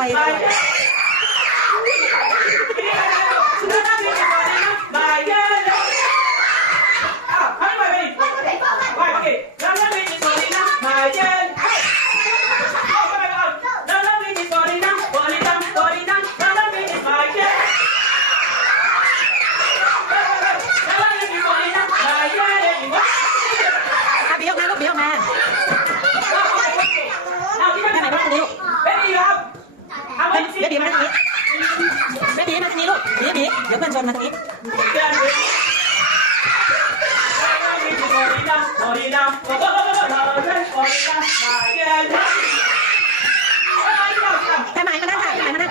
ล่อยเบี้ยวนะลูกเบี้ยวมาแม่ไหนมาตรงนี้ลูกเบบีมาตรงนี้เบบีมาตรงนี้ลูกเบบีเดี๋ยวเพื่อนชนมาตรงนี้แม่ไหนมานั่งค่ะแม่ไหนมานั่ง